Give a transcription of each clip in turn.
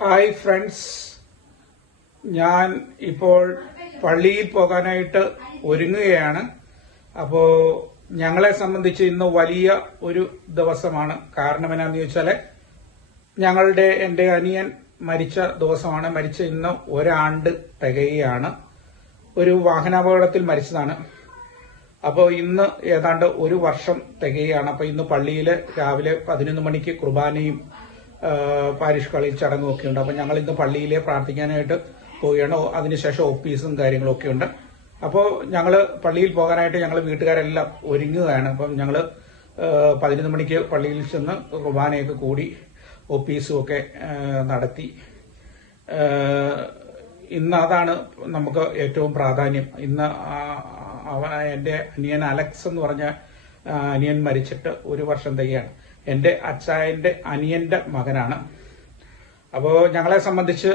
Hi friends ഞാൻ ഇപ്പോൾ പള്ളിയിൽ പോകാനായിട്ട് ഒരുങ്ങുകയാണ്. അപ്പോൾ ഞങ്ങളെ സംബന്ധിച്ച് ഇന്ന് വലിയ ഒരു ദിവസമാണ്. കാരണം എന്നാന്ന് ചോദിച്ചാൽ ഞങ്ങളുടെ എന്റെ അനിയൻ മരിച്ച ദിവസമാണ്. മരിച്ച ഇന്ന് ഒരാണ്ട് തികയാണ് ഒരു വാഹനാപകടത്തിൽ മരിച്ചതാണ്. അപ്പോൾ ഇന്ന് ഏതാണ്ട് ഒരു വർഷം തികയാണ് അപ്പോൾ ഇന്ന് പള്ളിയിൽ രാവിലെ പതിനൊന്ന് മണിക്ക് കുർബാനയും പാരിഷ് കളി ചടങ്ങുമൊക്കെ ഉണ്ട് അപ്പം ഞങ്ങൾ ഇന്ന് പള്ളിയിലെ പ്രാർത്ഥിക്കാനായിട്ട് പോവുകയാണ്. അതിനുശേഷം ഓഫീസും കാര്യങ്ങളും ഒക്കെ ഉണ്ട്. അപ്പോൾ ഞങ്ങൾ പള്ളിയിൽ പോകാനായിട്ട് ഞങ്ങൾ വീട്ടുകാരെല്ലാം ഒരുങ്ങുകയാണ്. അപ്പം ഞങ്ങൾ പതിനൊന്ന് മണിക്ക് പള്ളിയിൽ ചെന്ന് കുർബാനയൊക്കെ കൂടി ഓഫീസും ഒക്കെ നടത്തി. ഇന്ന് അതാണ് നമുക്ക് ഏറ്റവും പ്രാധാന്യം. ഇന്ന് എന്റെ അനിയൻ അലക്സ് എന്ന് പറഞ്ഞ അനിയൻ മരിച്ചിട്ട് ഒരു വർഷം തികയാണ്. എന്റെ അച്ചായന്റെ അനിയന്റെ മകനാണ്. അപ്പോൾ ഞങ്ങളെ സംബന്ധിച്ച്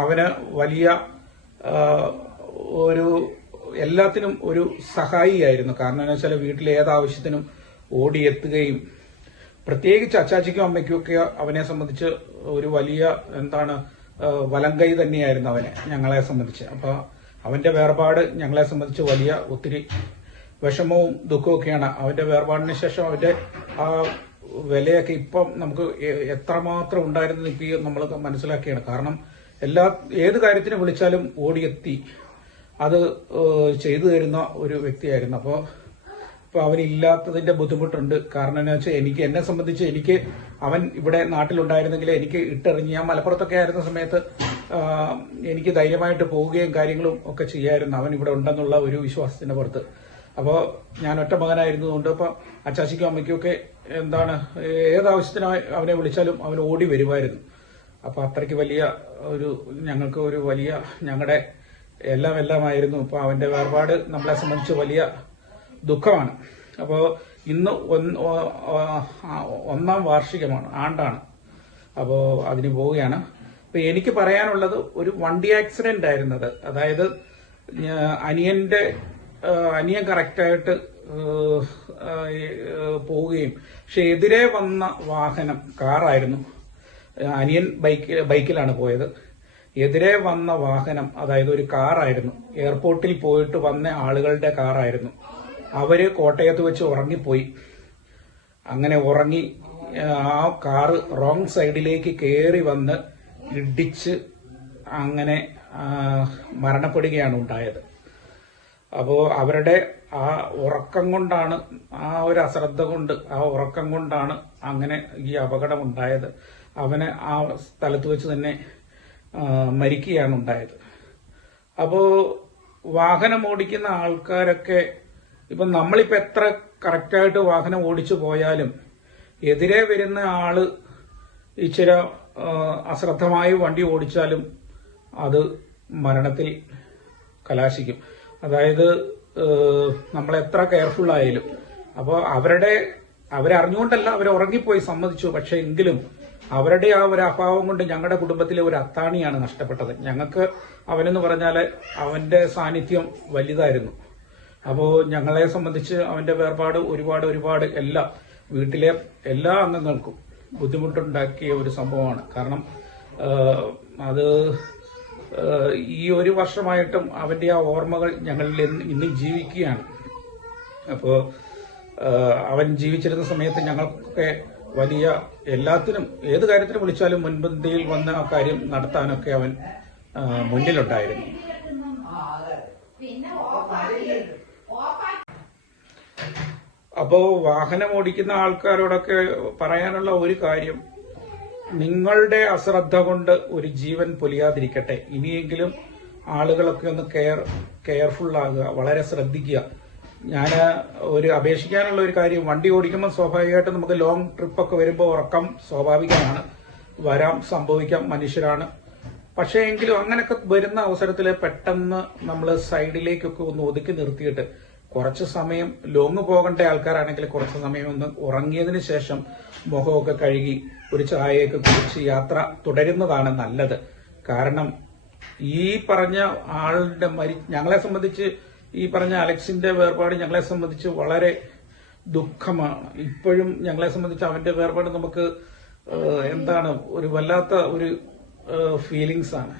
അവന് വലിയ ഒരു എല്ലാത്തിനും ഒരു സഹായിയായിരുന്നു. കാരണം എന്ന് വെച്ചാൽ വീട്ടിലെ ഏതാവശ്യത്തിനും ഓടിയെത്തുകയും പ്രത്യേകിച്ച് അച്ചാച്ചിക്കും അമ്മയ്ക്കും ഒക്കെ അവനെ സംബന്ധിച്ച് ഒരു വലിയ എന്താണ് വലം വലങ്കൈ തന്നെയായിരുന്നു അവനെ ഞങ്ങളെ സംബന്ധിച്ച്. അപ്പോൾ അവന്റെ വേർപാട് ഞങ്ങളെ സംബന്ധിച്ച് വലിയ ഒത്തിരി വിഷമവും ദുഃഖവും ഒക്കെയാണ് അവന്റെ വേർപാടിന് ശേഷം അവന്റെ ആ വിലയൊക്കെ ഇപ്പം നമുക്ക് എത്രമാത്രം ഉണ്ടായിരുന്നു ഇപ്പം നമ്മൾ മനസ്സിലാക്കിയാണ്. കാരണം എല്ലാ ഏത് കാര്യത്തിന് വിളിച്ചാലും ഓടിയെത്തി. അത് ചെയ്തു തരുന്ന ഒരു വ്യക്തിയായിരുന്നു. അപ്പോൾ ഇപ്പൊ അവനില്ലാത്തതിന്റെ ബുദ്ധിമുട്ടുണ്ട്. കാരണം എന്ന് വെച്ചാൽ എനിക്ക് എന്നെ സംബന്ധിച്ച് എനിക്ക് അവൻ ഇവിടെ നാട്ടിലുണ്ടായിരുന്നെങ്കിൽ എനിക്ക് ഇട്ടെറിഞ്ഞ് ഞാൻ മലപ്പുറത്തൊക്കെ ആയിരുന്ന സമയത്ത് എനിക്ക് ധൈര്യമായിട്ട് പോവുകയും കാര്യങ്ങളും ഒക്കെ ചെയ്യായിരുന്നു. അവൻ ഇവിടെ ഉണ്ടെന്നുള്ള ഒരു വിശ്വാസത്തിന്റെ പുറത്ത്. അപ്പോൾ ഞാൻ ഒറ്റ മകനായിരുന്നതുകൊണ്ട് അപ്പോൾ അച്ചാച്ചിക്കും അമ്മയ്ക്കും എന്താണ് ഏതാവശ്യത്തിന് അവനെ വിളിച്ചാലും അവൻ ഓടി വരുമായിരുന്നു. അപ്പോൾ അത്രയ്ക്ക് വലിയ ഒരു ഞങ്ങൾക്ക് ഒരു വലിയ ഞങ്ങളുടെ എല്ലാം എല്ലാമായിരുന്നു. ഇപ്പോൾ അവന്റെ വേർപാട് നമ്മളെ സംബന്ധിച്ച് വലിയ ദുഃഖമാണ്. അപ്പോൾ ഇന്ന് ഒന്ന് വാർഷികമാണ് ആണ്ടാണ്. അപ്പോൾ അതിന് പോവുകയാണ്. അപ്പോൾ എനിക്ക് പറയാനുള്ളത് ഒരു വണ്ടി ആക്സിഡന്റ് ആയിരുന്നത്. അതായത് ഞാ- അനിയൻ കറക്റ്റായിട്ട് പോവുകയും. പക്ഷെ എതിരെ വന്ന വാഹനം കാറായിരുന്നു അനിയൻ ബൈക്ക് ബൈക്കിലാണ് പോയത്. എതിരെ വന്ന വാഹനം അതായത് ഒരു കാറായിരുന്നു എയർപോർട്ടിൽ പോയിട്ട് വന്ന ആളുകളുടെ കാറായിരുന്നു അവർ കോട്ടയത്ത് വെച്ച് ഉറങ്ങിപ്പോയി. അങ്ങനെ ഉറങ്ങി ആ കാറ് റോങ് സൈഡിലേക്ക് കയറി വന്ന് ഇടിച്ച് അങ്ങനെ മരണപ്പെടുകയാണ് ഉണ്ടായത്. അപ്പോ അവരുടെ ആ ഉറക്കം കൊണ്ടാണ് ആ ഒരു അശ്രദ്ധ കൊണ്ട് ആ ഉറക്കം കൊണ്ടാണ് അങ്ങനെ ഈ അപകടം ഉണ്ടായത് അവന് ആ സ്ഥലത്ത് വെച്ച് തന്നെ മരിക്കുകയാണ് ഉണ്ടായത്. അപ്പോ വാഹനം ഓടിക്കുന്ന ആൾക്കാരൊക്കെ ഇപ്പൊ നമ്മളിപ്പോ എത്ര കറക്റ്റായിട്ട് വാഹനം ഓടിച്ചു പോയാലും എതിരെ വരുന്ന ആൾ ഇച്ചിരി അശ്രദ്ധമായി വണ്ടി ഓടിച്ചാലും അത് മരണത്തിൽ കലാശിക്കും. അതായത് നമ്മൾ എത്ര കെയർഫുൾ ആയാലും. അപ്പോൾ അവരുടെ അവരറിഞ്ഞുകൊണ്ടല്ല അവർ ഉറങ്ങിപ്പോയി സമ്മതിച്ചു. പക്ഷേ എങ്കിലും അവരുടെ ആ ഒരു അഭാവം കൊണ്ട് ഞങ്ങളുടെ കുടുംബത്തിലെ ഒരു അത്താണിയാണ് നഷ്ടപ്പെട്ടത്. ഞങ്ങൾക്ക് അവനെന്ന് പറഞ്ഞാൽ അവന്റെ സാന്നിധ്യം വലുതായിരുന്നു. അപ്പോൾ ഞങ്ങളെ സംബന്ധിച്ച് അവന്റെ വേർപാട് ഒരുപാട് ഒരുപാട് എല്ലാ വീട്ടിലെ എല്ലാ അംഗങ്ങൾക്കും ബുദ്ധിമുട്ടുണ്ടാക്കിയ ഒരു സംഭവമാണ്. കാരണം അത് ഈ ഒരു വർഷമായിട്ടും അവന്റെ ആ ഓർമ്മകൾ ഞങ്ങളിൽ ഇന്ന് ജീവിക്കുകയാണ്. അപ്പോ അവൻ ജീവിച്ചിരുന്ന സമയത്ത് ഞങ്ങൾക്കൊക്കെ വലിയ എല്ലാത്തിനും ഏത് കാര്യത്തിനും വിളിച്ചാലും മുൻപന്തിയിൽ വന്ന ആ കാര്യം നടത്താനൊക്കെ അവൻ മുന്നിലുണ്ടായിരുന്നു. അപ്പോ വാഹനം ഓടിക്കുന്ന ആൾക്കാരോടൊക്കെ പറയാനുള്ള ഒരു കാര്യം നിങ്ങളുടെ അശ്രദ്ധ കൊണ്ട് ഒരു ജീവൻ പൊലിയാതിരിക്കട്ടെ. ഇനിയെങ്കിലും ആളുകളൊക്കെ ഒന്ന് കെയർ കെയർഫുൾ ആകുക വളരെ ശ്രദ്ധിക്കുക. ഞാൻ ഒരു അപേക്ഷിക്കാനുള്ള ഒരു കാര്യം വണ്ടി ഓടിക്കുമ്പോൾ സ്വാഭാവികമായിട്ടും നമുക്ക് ലോങ് ട്രിപ്പൊക്കെ വരുമ്പോൾ ഉറക്കം സ്വാഭാവികമാണ്. വരാം സംഭവിക്കാം മനുഷ്യരാണ്. പക്ഷേ എങ്കിലും അങ്ങനെയൊക്കെ വരുന്ന അവസരത്തിൽ പെട്ടെന്ന് നമ്മൾ സൈഡിലേക്കൊക്കെ ഒന്ന് ഒതുക്കി നിർത്തിയിട്ട് കുറച്ച് സമയം ലോങ് പോകേണ്ട ആൾക്കാരാണെങ്കിൽ കുറച്ച് സമയം ഒന്ന് ഉറങ്ങിയതിന് ശേഷം മുഖമൊക്കെ കഴുകി ഒരു ചായയൊക്കെ കുടിച്ച് യാത്ര തുടരുന്നതാണ് നല്ലത്. കാരണം ഈ പറഞ്ഞ ആളുടെ മരി ഞങ്ങളെ സംബന്ധിച്ച് ഈ പറഞ്ഞ അലക്സിന്റെ വേർപാട് ഞങ്ങളെ സംബന്ധിച്ച് വളരെ ദുഃഖമാണ്. ഇപ്പോഴും ഞങ്ങളെ സംബന്ധിച്ച് അവന്റെ വേർപാട് നമുക്ക് എന്താണ് ഒരു വല്ലാത്ത ഒരു ഫീലിങ്സ് ആണ്.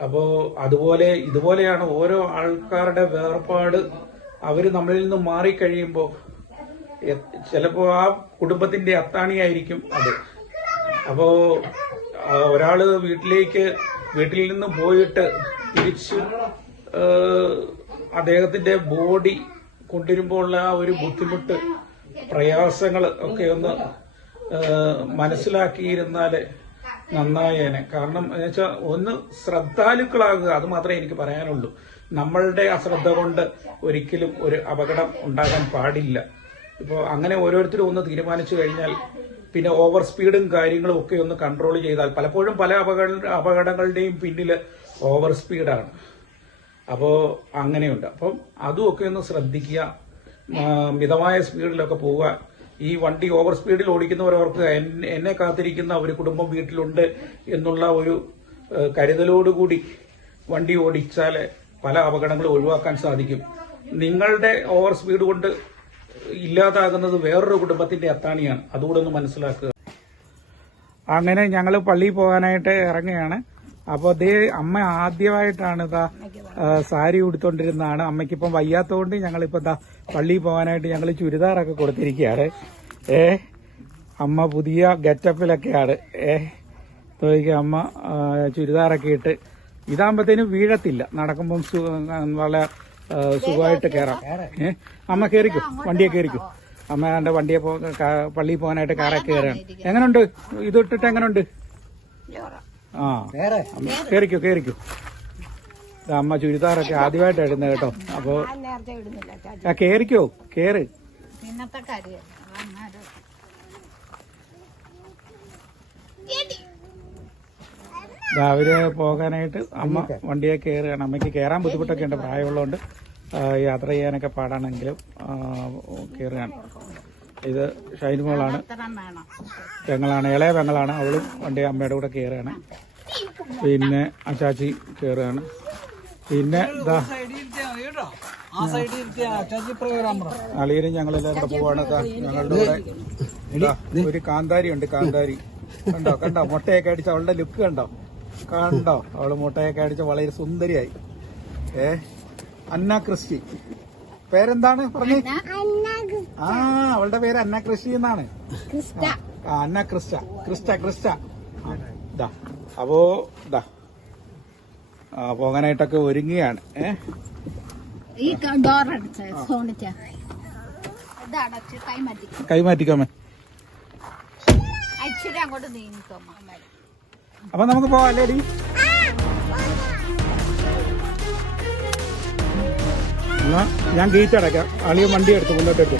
അപ്പോ അതുപോലെ ഇതുപോലെയാണ് ഓരോ ആൾക്കാരുടെ വേർപാട് അവർ നമ്മളിൽ നിന്ന് മാറിക്കഴിയുമ്പോൾ ചിലപ്പോൾ ആ കുടുംബത്തിന്റെ അത്താണിയായിരിക്കും അത്. അപ്പോ ഒരാൾ വീട്ടിലേക്ക് വീട്ടിൽ നിന്ന് പോയിട്ട് തിരിച്ച് അദ്ദേഹത്തിന്റെ ബോഡി കൊണ്ടുവരുമ്പോൾ ഉള്ള ആ ഒരു ബുദ്ധിമുട്ട് പ്രയാസങ്ങൾ ഒക്കെ ഒന്ന് മനസ്സിലാക്കിയിരുന്നാൽ നന്നായേനെ. കാരണം എന്ന് വെച്ചാൽ ഒന്ന് ശ്രദ്ധാലുക്കളാകുക അത് മാത്രമേ എനിക്ക് പറയാനുള്ളൂ. നമ്മളുടെ അശ്രദ്ധ കൊണ്ട് ഒരിക്കലും ഒരു അപകടം ഉണ്ടാകാൻ പാടില്ല. ഇപ്പോൾ അങ്ങനെ ഓരോരുത്തരും ഒന്ന് തീരുമാനിച്ചു കഴിഞ്ഞാൽ പിന്നെ ഓവർ സ്പീഡും കാര്യങ്ങളും ഒക്കെ ഒന്ന് കൺട്രോൾ ചെയ്താൽ പലപ്പോഴും പല അപകട അപകടങ്ങളുടെയും പിന്നിൽ ഓവർ സ്പീഡാണ് അപ്പോൾ അങ്ങനെയുണ്ട്. അപ്പം ഒക്കെ ഒന്ന് ശ്രദ്ധിക്കുക മിതമായ സ്പീഡിലൊക്കെ പോവുക ഈ വണ്ടി ഓവർ സ്പീഡിൽ ഓടിക്കുന്നവരവർക്ക് എന്നെ- കാത്തിരിക്കുന്ന ഒരു കുടുംബം വീട്ടിലുണ്ട് എന്നുള്ള ഒരു കരുതലോടുകൂടി വണ്ടി ഓടിച്ചാൽ പല അപകടങ്ങളും ഒഴിവാക്കാൻ സാധിക്കും. നിങ്ങളുടെ ഓവർ സ്പീഡ് കൊണ്ട് ഇല്ലാതാകുന്നത് വേറൊരു കുടുംബത്തിന്റെ അത്താണിയാണ്. അതുകൂടെ ഒന്ന് മനസ്സിലാക്കുക. അങ്ങനെ ഞങ്ങൾ പള്ളിയിൽ പോകാനായിട്ട് ഇറങ്ങുകയാണ്. അപ്പോൾ അതേ അമ്മ ആദ്യമായിട്ടാണ് ഇതാ സാരി ഉടുത്തോണ്ടിരുന്നതാണ്. അമ്മയ്ക്ക് ഇപ്പം ഞങ്ങൾ ഞങ്ങളിപ്പോ എന്താ പള്ളിയിൽ പോകാനായിട്ട് ഞങ്ങൾ ചുരിദാറൊക്കെ കൊടുത്തിരിക്കുകയാണ് ഏ അമ്മ പുതിയ ഗെറ്റപ്പിലൊക്കെയാണ്. ഏ നോക്കിക്കേ അമ്മ ചുരിദാറൊക്കെ ഇട്ട് ഇതാകുമ്പത്തേനും വീഴത്തില്ല. നടക്കുമ്പം വളരെ സുഖമായിട്ട് കയറാം. അമ്മ കയറിക്കും? വണ്ടിയെ കയറിക്കും? അമ്മ എന്റെ വണ്ടിയെ പള്ളിയിൽ പോകാനായിട്ട് കാറൊക്കെ കയറാണ്. എങ്ങനുണ്ട്? ഇതിട്ടിട്ട് എങ്ങനെയുണ്ട് ആ. കേറിക്കോ ദാ അമ്മ ചുരിദാറൊക്കെ ആദ്യമായിട്ട് ഇടുന്നത് കേട്ടോ. അപ്പോ നേരത്തെ ഇടുന്നില്ല ചാച്ചി ആ കേറിക്കോ കേറ്. അവർ പോകാനായിട്ട് അമ്മ വണ്ടിയെ കയറുകയാണ് അമ്മയ്ക്ക് കയറാൻ ബുദ്ധിമുട്ടൊക്കെ ഉണ്ട് പ്രായമുള്ളതുകൊണ്ട് യാത്ര ചെയ്യാനൊക്കെ പാടാണെങ്കിലും കയറുകയാണ് ഇത് വേണം. പെങ്ങളാണ് ഇളയ പെങ്ങളാണ്. അവളും വണ്ടി അമ്മയുടെ കൂടെ കയറുകയാണ് പിന്നെ അച്ചാച്ചി കയറുകയാണ് പിന്നെ ഇതാ അളിയനും ഞങ്ങളെല്ലാം കൂടെ പോവാണ് ഞങ്ങളുടെ കൂടെ. ഒരു കാന്താരി ഉണ്ട് കാന്താരി. കണ്ടോ കണ്ടോ? മുട്ടയൊക്കെ അടിച്ച അവളുടെ ലുക്ക് കണ്ടോ? കണ്ടോ? അവൾ മുട്ടയൊക്കെ അടിച്ച വളരെ സുന്ദരിയായി. ഏ? Anna Christy. പേരെന്താണ് പറഞ്ഞേ? ആ അവളുടെ പേര് അന്ന ക്രിസ്റ്റി എന്നാണ്. Anna Christa. Christa Christa. ഇതാ അപ്പോ ഇതാ പോകാനായിട്ടൊക്കെ ഒരുങ്ങുകയാണ് ഏ? ഈ ഡോർ അടച്ച് കൈമാറ്റിക്കാമേ അങ്ങോട്ട് അപ്പൊ നമുക്ക് പോവാം എന്നാ ഞാൻ ഗേറ്റ് അടയ്ക്കാം. അളിയും വണ്ടി എടുത്തു മുന്നോട്ട് എടുത്തു.